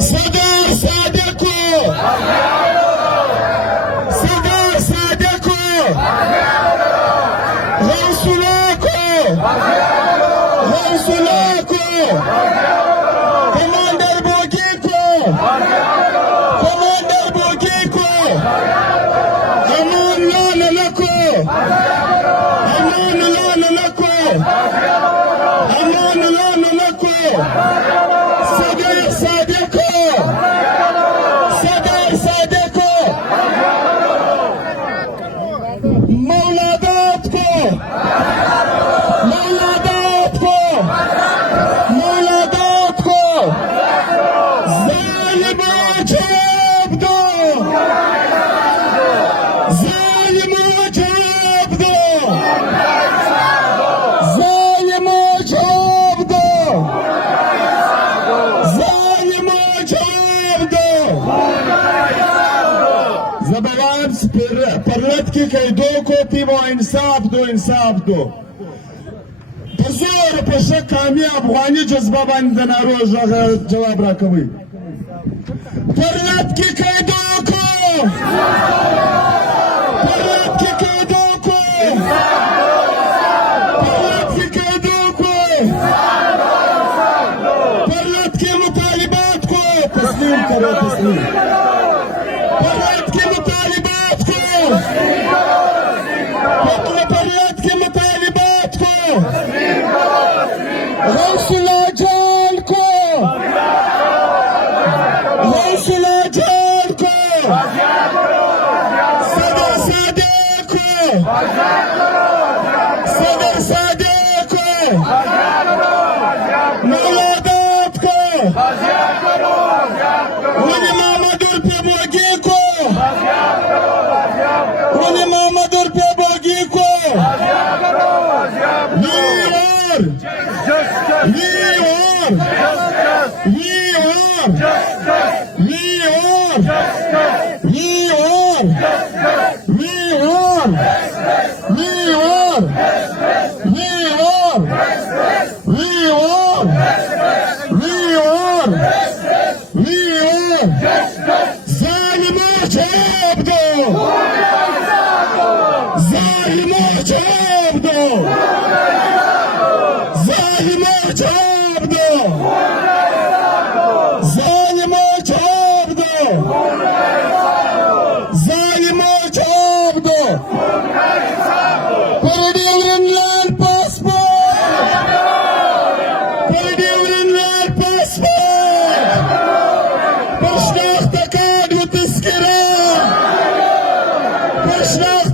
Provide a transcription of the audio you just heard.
صدر صادقو صدر صادقو غوصلاكو غوصلاكو كوماندر بوكيكو كوماندر بوكيكو امان لانا لكو امان لانا لكو امان لانا لكو صدر صادقو صدر صادقو مولاداتكو مولاداتكو مولاداتكو ظالمو جابدو ظالمو جابدو ظالمو جابدو ظالمو جابدو زبوان پرلتکی کیدو کو تیمو انصاف دو انصاف دو بزور پشک کامی افغانی جذبه باندې ناروز جواب راکوي پرلتکی کیدو کو پرلتکی کیدو کو پرلتکی کیدو کو پرلتکی مطالبات کو تسلیم کرو تسلیم پرلت کی مطالبات کو پرلت کی مطالبات کو غوثلا جان کو غوثلا جان کو صدر صادق کو صدر صادق کو مولادات کو ولی محمد الپیبوگی کو ولی محمد الپیبوگی کو ویور ویور ویور ویور ویور ویور ویور ویور ویور ویور ویور ظالمو جواب دو ظالمو جواب دو ظالمو جواب دو ظالمو جواب دو ظالمو جواب دو پردیورن لال پاسپورت پردیورن لال پاسپورت پرشناخت کارت و تذکره پرشناخت